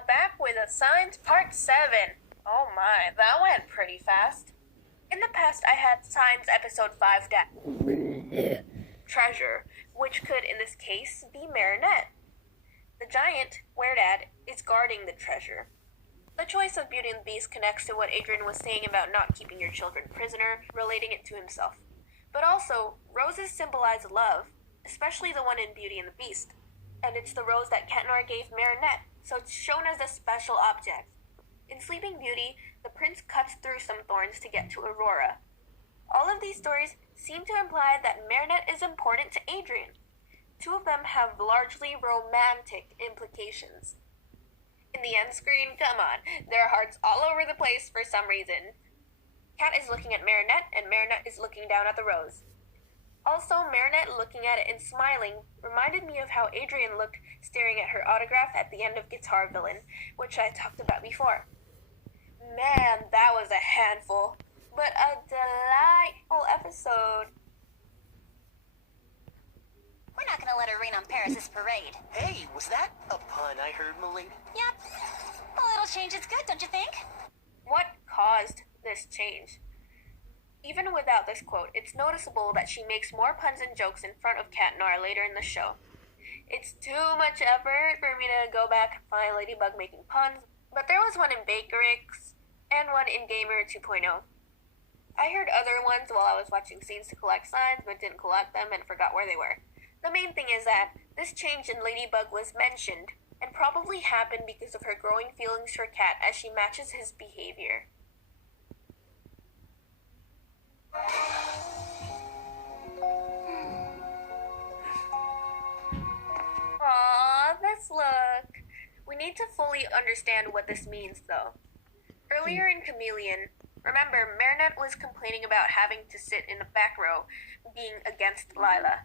now back with a Signs Part 7. Oh my, that went pretty fast. In the past, I had Signs Episode 5 Treasure, which could, in this case, be Marinette. The giant, Weredad, is guarding the treasure. The choice of Beauty and the Beast connects to what Adrian was saying about not keeping your children prisoner, relating it to himself. But also, roses symbolize love, especially the one in Beauty and the Beast. And it's the rose that Katnar gave Marinette, so it's shown as a special object. In Sleeping Beauty, the prince cuts through some thorns to get to Aurora. All of these stories seem to imply that Marinette is important to Adrian. Two of them have largely romantic implications. In the end screen, come on, there are hearts all over the place for some reason. Kat is looking at Marinette, and Marinette is looking down at the rose. Also, Marinette looking at it and smiling reminded me of how Adrian looked staring at her autograph at the end of Guitar Villain, which I talked about before. Man, that was a handful, but a delightful episode. We're not gonna let her rain on Paris' parade. Hey, was that a pun I heard, Melina? Yep. A little change is good, don't you think? What caused this change? Even without this quote, it's noticeable that she makes more puns and jokes in front of Katnar later in the show. It's too much effort for me to go back and find Ladybug making puns, but there was one in Bakerix and one in Gamer 2.0. I heard other ones while I was watching scenes to collect signs, but didn't collect them and forgot where they were. The main thing is that this change in Ladybug was mentioned, and probably happened because of her growing feelings for Kat as she matches his behavior. Aww, this look. We need to fully understand what this means, though. Earlier in Chameleon, remember, Marinette was complaining about having to sit in the back row, being against Lila.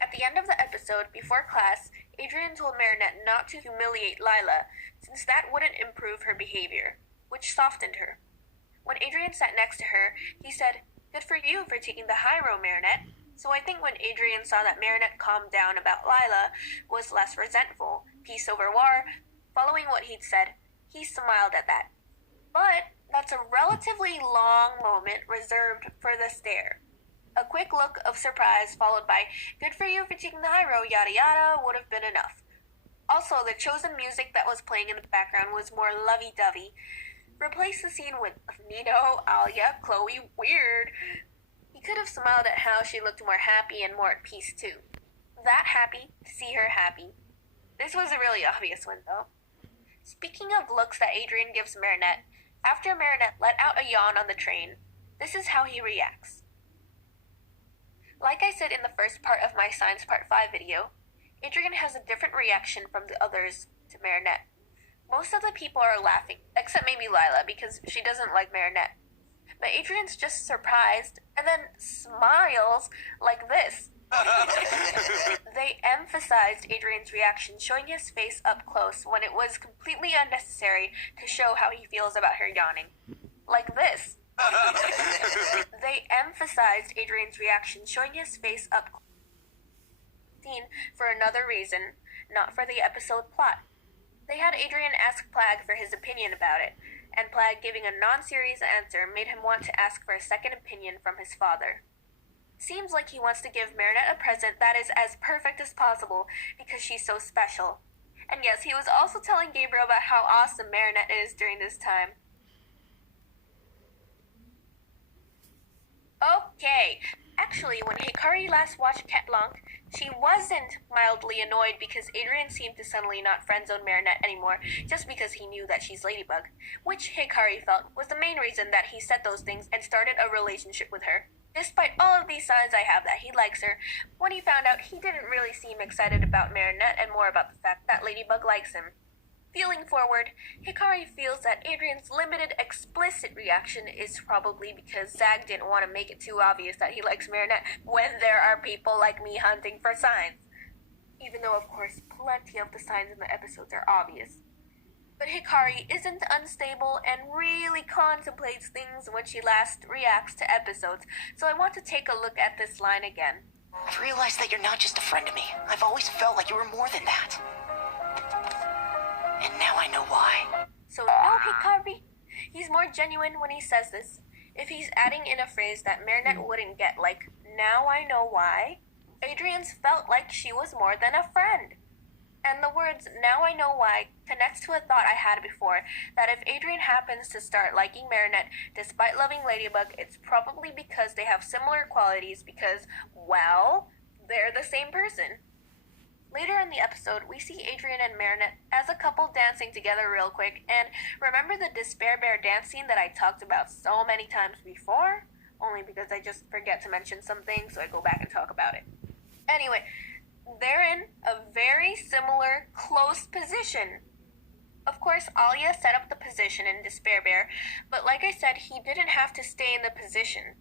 At the end of the episode, before class, Adrian told Marinette not to humiliate Lila, since that wouldn't improve her behavior, which softened her. When Adrian sat next to her, he said, "Good for you for taking the high road, Marinette." So I think when Adrian saw that Marinette calmed down about Lila, was less resentful, peace over war, following what he'd said, he smiled at that. But that's a relatively long moment reserved for the stare. A quick look of surprise followed by, "Good for you for taking the high road, yada yada," would have been enough. Also, the chosen music that was playing in the background was more lovey-dovey. Replace the scene with Nino, Alia, Chloe, weird. He could have smiled at how she looked more happy and more at peace too. That happy, to see her happy. This was a really obvious one though. Speaking of looks that Adrian gives Marinette, after Marinette let out a yawn on the train, this is how he reacts. Like I said in the first part of my Signs Part 5 video, Adrian has a different reaction from the others to Marinette. Most of the people are laughing, except maybe Lila, because she doesn't like Marinette. But Adrian's just surprised, and then smiles like this. They emphasized Adrian's reaction, showing his face up close when it was completely unnecessary to show how he feels about her yawning. Like this. They emphasized Adrian's reaction, showing his face up close for another reason, not for the episode plot. They had Adrian ask Plag for his opinion about it, and Plag giving a non-serious answer made him want to ask for a second opinion from his father. Seems like he wants to give Marinette a present that is as perfect as possible because she's so special. And yes, he was also telling Gabriel about how awesome Marinette is during this time. Okay, actually, when Hikari last watched Cat Blanc, she wasn't mildly annoyed because Adrian seemed to suddenly not friendzone Marinette anymore just because he knew that she's Ladybug, which Hikari felt was the main reason that he said those things and started a relationship with her. Despite all of these signs I have that he likes her, when he found out he didn't really seem excited about Marinette and more about the fact that Ladybug likes him. Feeling forward, Hikari feels that Adrian's limited explicit reaction is probably because Zag didn't want to make it too obvious that he likes Marinette when there are people like me hunting for signs. Even though, of course, plenty of the signs in the episodes are obvious. But Hikari isn't unstable and really contemplates things when she last reacts to episodes, so I want to take a look at this line again. I've realized that you're not just a friend to me. I've always felt like you were more than that. And now I know why. So no Hikari. He's more genuine when he says this. If he's adding in a phrase that Marinette wouldn't get, like, now I know why, Adrian's felt like she was more than a friend. And the words, now I know why, connects to a thought I had before, that if Adrian happens to start liking Marinette despite loving Ladybug, it's probably because they have similar qualities because, well, they're the same person. Later in the episode, we see Adrian and Marinette as a couple dancing together real quick, and remember the Despair Bear dance scene that I talked about so many times before? Only because I just forget to mention something, so I go back and talk about it. Anyway, they're in a very similar, close position. Of course, Alia set up the position in Despair Bear, but like I said, he didn't have to stay in the position.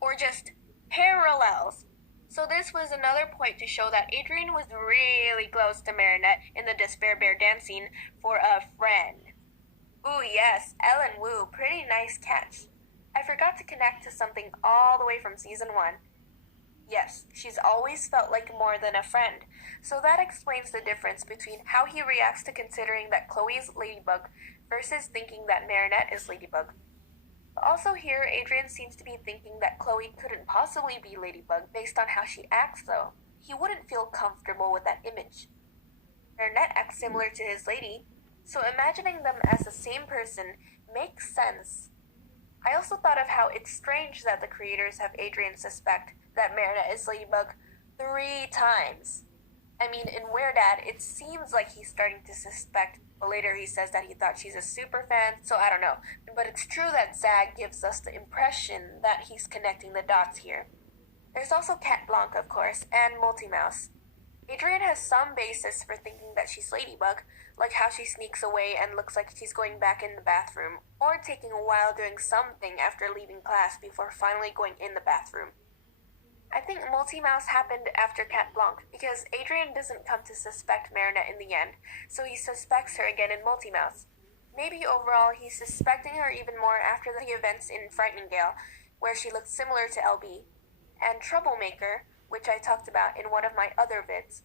Or just parallels. So this was another point to show that Adrian was really close to Marinette in the Despair Bear dance scene for a friend. Ooh yes, Ellen Wu, pretty nice catch. I forgot to connect to something all the way from season 1. Yes, she's always felt like more than a friend, so that explains the difference between how he reacts to considering that Chloe is Ladybug versus thinking that Marinette is Ladybug. Also here, Adrian seems to be thinking that Chloe couldn't possibly be Ladybug based on how she acts though. He wouldn't feel comfortable with that image. Marinette acts similar to his lady, so imagining them as the same person makes sense. I also thought of how it's strange that the creators have Adrian suspect that Marinette is Ladybug 3 times. I mean, in Weird Dad, it seems like he's starting to suspect, but later he says that he thought she's a super fan, so I don't know. But it's true that Zag gives us the impression that he's connecting the dots here. There's also Cat Blanc, of course, and Multi-Mouse. Adrian has some basis for thinking that she's Ladybug, like how she sneaks away and looks like she's going back in the bathroom, or taking a while doing something after leaving class before finally going in the bathroom. I think Multi-Mouse happened after Cat Blanc because Adrian doesn't come to suspect Marinette in the end, so he suspects her again in Multi-Mouse. Maybe overall he's suspecting her even more after the events in Frightening Gale, where she looked similar to LB, and Troublemaker, which I talked about in one of my other vids.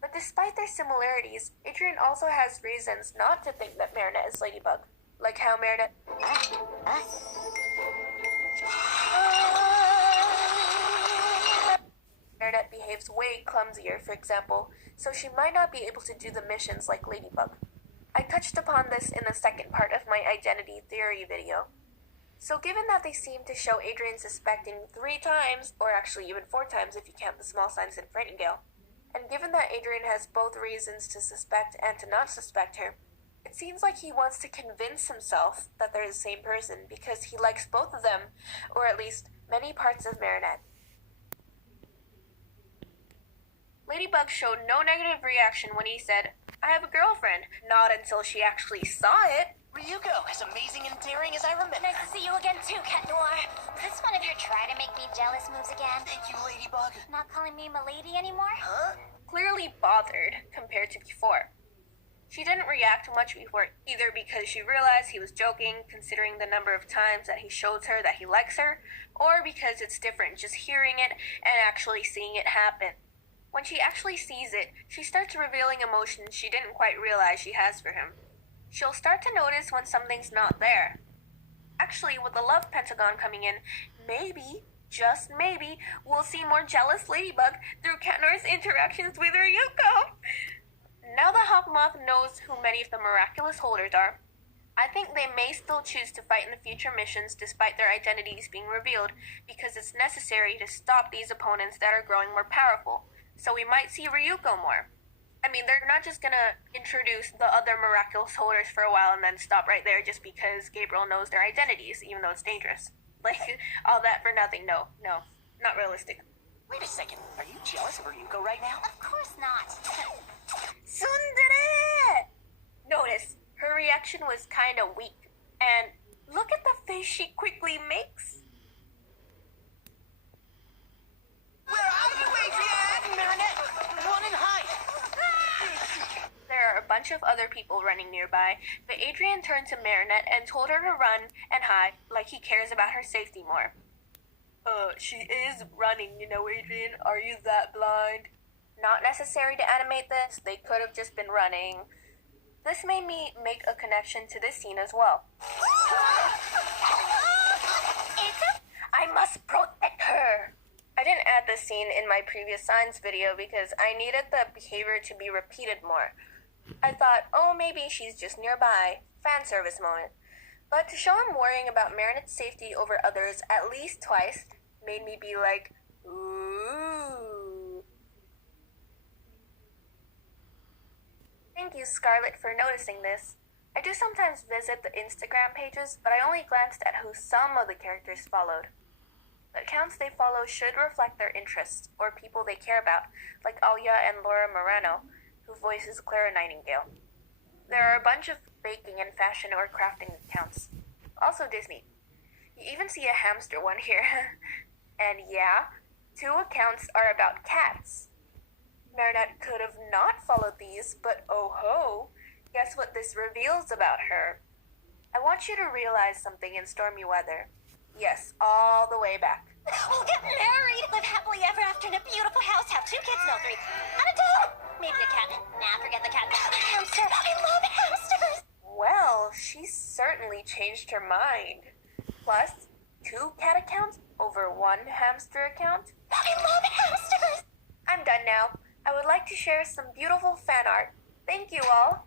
But despite their similarities, Adrian also has reasons not to think that Marinette is Ladybug, like how Marinette behaves way clumsier, for example, so she might not be able to do the missions like Ladybug. I touched upon this in the second part of my identity theory video. So given that they seem to show Adrian suspecting 3 times, or actually even 4 times if you count the small signs in Frightening Gale, and given that Adrian has both reasons to suspect and to not suspect her, it seems like he wants to convince himself that they're the same person because he likes both of them, or at least many parts of Marinette. Ladybug showed no negative reaction when he said, I have a girlfriend, not until she actually saw it. Ryuko, as amazing and daring as I remember. Nice to see you again too, Cat Noir. This one of your try to make me jealous moves again? Thank you, Ladybug. Not calling me Milady anymore? Huh? Clearly bothered compared to before. She didn't react much before either because she realized he was joking, considering the number of times that he shows her that he likes her, or because it's different just hearing it and actually seeing it happen. When she actually sees it, she starts revealing emotions she didn't quite realize she has for him. She'll start to notice when something's not there. Actually, with the love pentagon coming in, maybe, just maybe, we'll see more jealous Ladybug through Cat Noir's interactions with Ryuko. Now that Hawkmoth knows who many of the miraculous holders are, I think they may still choose to fight in the future missions despite their identities being revealed because it's necessary to stop these opponents that are growing more powerful. So we might see Ryuko more. I mean, they're not just gonna introduce the other miraculous holders for a while and then stop right there just because Gabriel knows their identities, even though it's dangerous. Like, all that for nothing. No, not realistic. Wait a second. Are you jealous of Ryuko right now? Of course not. Tsundere! Notice, her reaction was kinda weak. And look at the face she quickly makes. Where are you, Adrian? Marinette, run and hide. There are a bunch of other people running nearby, but Adrian turned to Marinette and told her to run and hide like he cares about her safety more. She is running, you know, Adrian. Are you that blind? Not necessary to animate this. They could have just been running. This made me make a connection to this scene as well. I must protect her. I didn't add this scene in my previous signs video because I needed the behavior to be repeated more. I thought, oh, maybe she's just nearby. Fan service moment. But to show I'm worrying about Marinette's safety over others at least twice made me be like, ooh. Thank you, Scarlett, for noticing this. I do sometimes visit the Instagram pages, but I only glanced at who some of the characters followed. The accounts they follow should reflect their interests or people they care about, like Alia and Laura Morano, who voices Clara Nightingale. There are a bunch of baking and fashion or crafting accounts. Also Disney. You even see a hamster one here. And yeah, 2 accounts are about cats. Marinette could have not followed these, but oh ho, guess what this reveals about her? I want you to realize something in stormy weather. Yes, all the way back. We'll get married, live happily ever after in a beautiful house, have 2 kids, no 3, and a dog. Maybe a cat. Nah, forget the cat. A hamster. I love hamsters. Well, she certainly changed her mind. Plus, 2 cat accounts over 1 hamster account? I love hamsters. I'm done now. I would like to share some beautiful fan art. Thank you all.